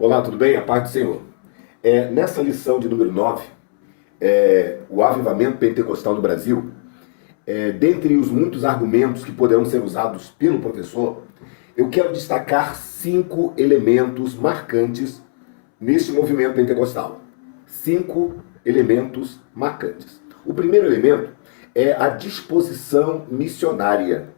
Olá, tudo bem? A paz do Senhor. Nessa lição de número 9, o avivamento pentecostal no Brasil, dentre os muitos argumentos que poderão ser usados pelo professor, eu quero destacar 5 elementos marcantes neste movimento pentecostal. 5 elementos marcantes. O primeiro elemento é a disposição missionária.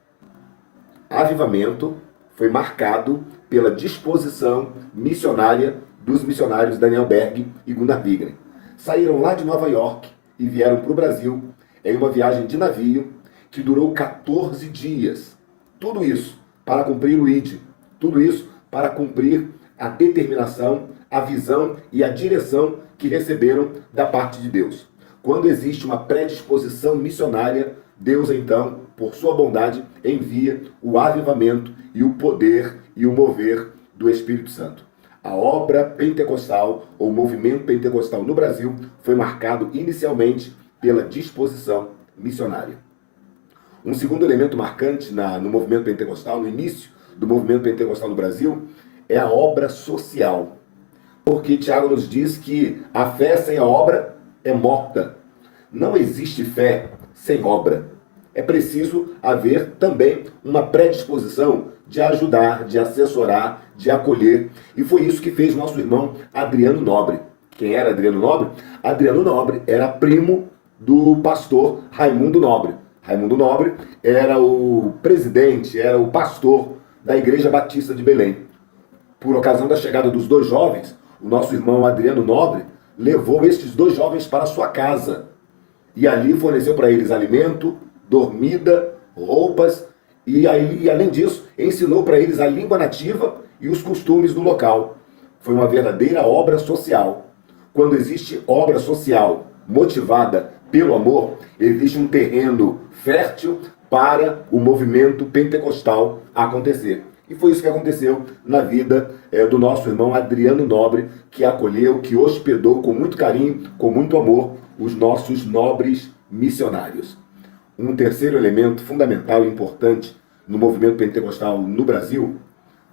Avivamento foi marcado pela disposição missionária dos missionários Daniel Berg e Gunnar Wigren. Saíram lá de Nova York e vieram para o Brasil em uma viagem de navio que durou 14 dias. Tudo isso para cumprir o ID. Tudo isso para cumprir a determinação, a visão e a direção que receberam da parte de Deus. Quando existe uma predisposição missionária, Deus então, por sua bondade, envia o avivamento e o poder e o mover do Espírito Santo. A obra pentecostal, ou movimento pentecostal no Brasil, foi marcado inicialmente pela disposição missionária. Um segundo elemento marcante no movimento pentecostal, no início do movimento pentecostal no Brasil, é a obra social. Porque Tiago nos diz que a fé sem a obra é morta. Não existe fé sem obra. É preciso haver também uma predisposição de ajudar, de assessorar, de acolher. E foi isso que fez nosso irmão Adriano Nobre. Quem era Adriano Nobre? Adriano Nobre era primo do pastor Raimundo Nobre. Raimundo Nobre era o presidente, era o pastor da Igreja Batista de Belém. Por ocasião da chegada dos 2 jovens, o nosso irmão Adriano Nobre levou estes 2 jovens para sua casa. E ali forneceu para eles alimento, dormida, roupas e além disso, ensinou para eles a língua nativa e os costumes do local. Foi uma verdadeira obra social. Quando existe obra social motivada pelo amor, existe um terreno fértil para o movimento pentecostal acontecer. E foi isso que aconteceu na vida do nosso irmão Adriano Nobre, que acolheu, que hospedou com muito carinho, com muito amor, os nossos nobres missionários. Um terceiro elemento fundamental e importante no movimento pentecostal no Brasil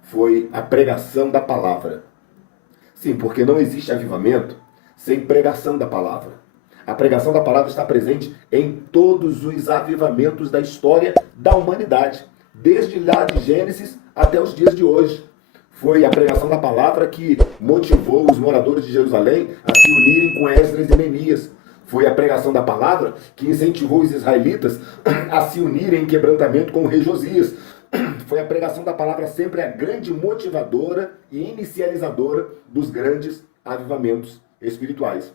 foi a pregação da palavra. Sim, porque não existe avivamento sem pregação da palavra. A pregação da palavra está presente em todos os avivamentos da história da humanidade, desde lá de Gênesis até os dias de hoje. Foi a pregação da palavra que motivou os moradores de Jerusalém a se unirem com Esdras e Neemias. Foi a pregação da palavra que incentivou os israelitas a se unirem em quebrantamento com o rei Josias. Foi a pregação da palavra sempre a grande motivadora e inicializadora dos grandes avivamentos espirituais.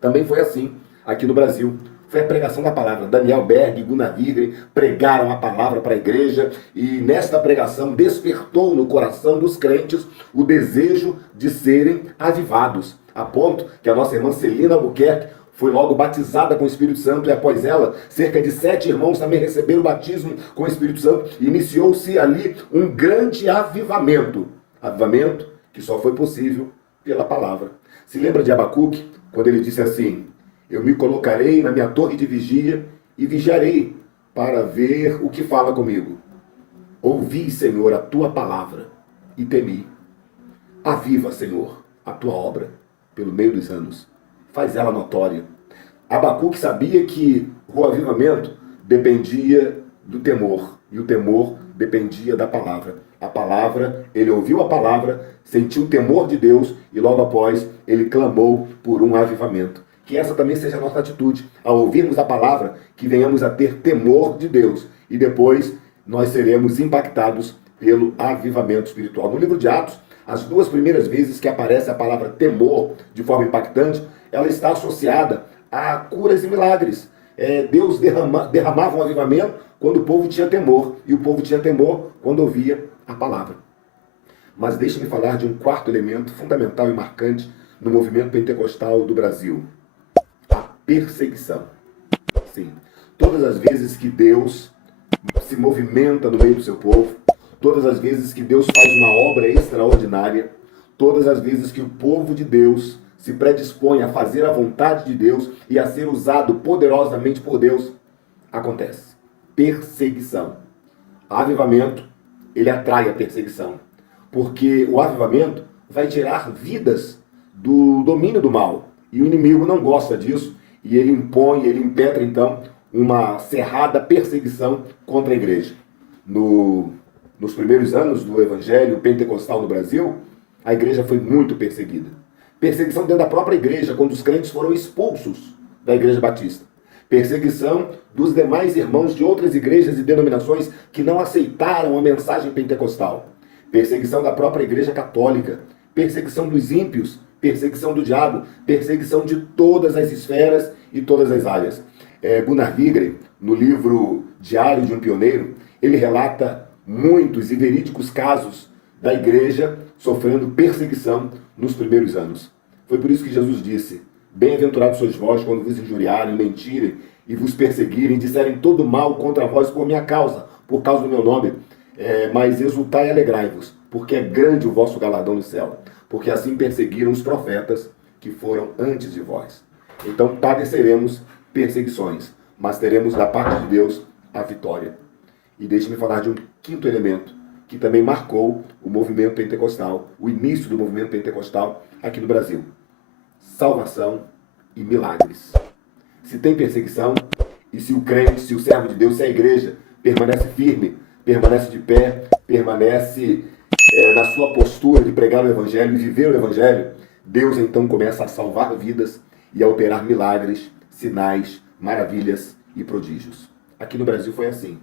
Também foi assim aqui no Brasil. Foi a pregação da palavra. Daniel Berg e Gunnar Wigren pregaram a palavra para a igreja e nesta pregação despertou no coração dos crentes o desejo de serem avivados. A ponto que a nossa irmã Celina Albuquerque foi logo batizada com o Espírito Santo e após ela, cerca de 7 irmãos também receberam o batismo com o Espírito Santo e iniciou-se ali um grande avivamento. Avivamento que só foi possível pela palavra. Se lembra de Abacuque, quando ele disse assim: eu me colocarei na minha torre de vigia e vigiarei para ver o que fala comigo. Ouvi, Senhor, a tua palavra e temi. Aviva, Senhor, a tua obra pelo meio dos anos. Faz ela notória. Abacuque sabia que o avivamento dependia do temor, e o temor dependia da palavra. A palavra, ele ouviu a palavra, sentiu o temor de Deus e logo após ele clamou por um avivamento. Que essa também seja a nossa atitude, ao ouvirmos a palavra, que venhamos a ter temor de Deus e depois nós seremos impactados pelo avivamento espiritual. No livro de Atos, as 2 primeiras vezes que aparece a palavra temor de forma impactante, ela está associada a curas e milagres. Deus derramava um avivamento quando o povo tinha temor, e o povo tinha temor quando ouvia a palavra. Mas deixe-me falar de um 4º elemento fundamental e marcante no movimento pentecostal do Brasil: a perseguição. Sim, todas as vezes que Deus se movimenta no meio do seu povo, todas as vezes que Deus faz uma obra extraordinária, todas as vezes que o povo de Deus se predispõe a fazer a vontade de Deus e a ser usado poderosamente por Deus, acontece perseguição. Avivamento, ele atrai a perseguição. Porque o avivamento vai tirar vidas do domínio do mal. E o inimigo não gosta disso, e ele impõe, ele impetra então uma cerrada perseguição contra a igreja. Nos primeiros anos do evangelho pentecostal no Brasil, a igreja foi muito perseguida. Perseguição dentro da própria igreja, quando os crentes foram expulsos da igreja batista. Perseguição dos demais irmãos de outras igrejas e denominações que não aceitaram a mensagem pentecostal. Perseguição da própria igreja católica. Perseguição dos ímpios. Perseguição do diabo. Perseguição de todas as esferas e todas as áreas. Gunnar Wigren, no livro Diário de um Pioneiro, ele relata muitos e verídicos casos da igreja sofrendo perseguição nos primeiros anos. Foi por isso que Jesus disse: bem-aventurados sois vós quando vos injuriarem, mentirem e vos perseguirem, disserem todo mal contra vós por minha causa, por causa do meu nome. Mas exultai e alegrai-vos, porque é grande o vosso galardão no céu, porque assim perseguiram os profetas que foram antes de vós. Então padeceremos perseguições, mas teremos da parte de Deus a vitória. E deixe-me falar de um quinto elemento que também marcou o movimento pentecostal, o início do movimento pentecostal aqui no Brasil: salvação e milagres. Se tem perseguição, e se o crente, se o servo de Deus, se a igreja permanece firme, permanece de pé, permanece na sua postura de pregar o evangelho e viver o evangelho, Deus então começa a salvar vidas e a operar milagres, sinais, maravilhas e prodígios. Aqui no Brasil foi assim.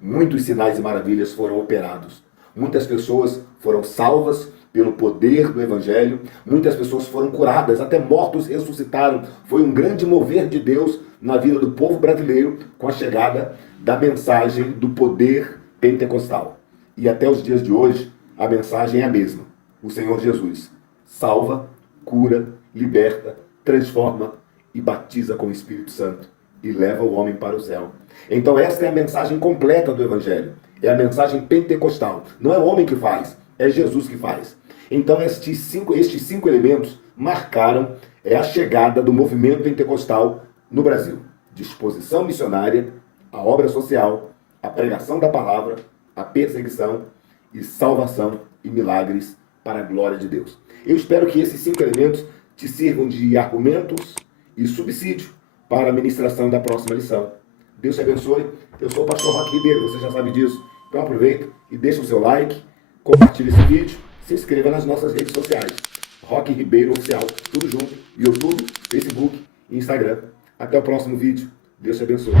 Muitos sinais e maravilhas foram operados. Muitas pessoas foram salvas pelo poder do evangelho. Muitas pessoas foram curadas, até mortos ressuscitaram. Foi um grande mover de Deus na vida do povo brasileiro com a chegada da mensagem do poder pentecostal. E até os dias de hoje, a mensagem é a mesma. O Senhor Jesus salva, cura, liberta, transforma e batiza com o Espírito Santo e leva o homem para o céu. Então esta é a mensagem completa do evangelho. É a mensagem pentecostal. Não é o homem que faz, é Jesus que faz. Então estes cinco elementos marcaram a chegada do movimento pentecostal no Brasil. Disposição missionária, a obra social, a pregação da palavra, a perseguição e salvação e milagres para a glória de Deus. Eu espero que esses 5 elementos te sirvam de argumentos e subsídio para a ministração da próxima lição. Deus te abençoe. Eu sou o pastor Roque Ribeiro, você já sabe disso. Então aproveita e deixa o seu like, compartilhe esse vídeo, se inscreva nas nossas redes sociais. Roque Ribeiro Oficial, tudo junto, YouTube, Facebook e Instagram. Até o próximo vídeo. Deus te abençoe.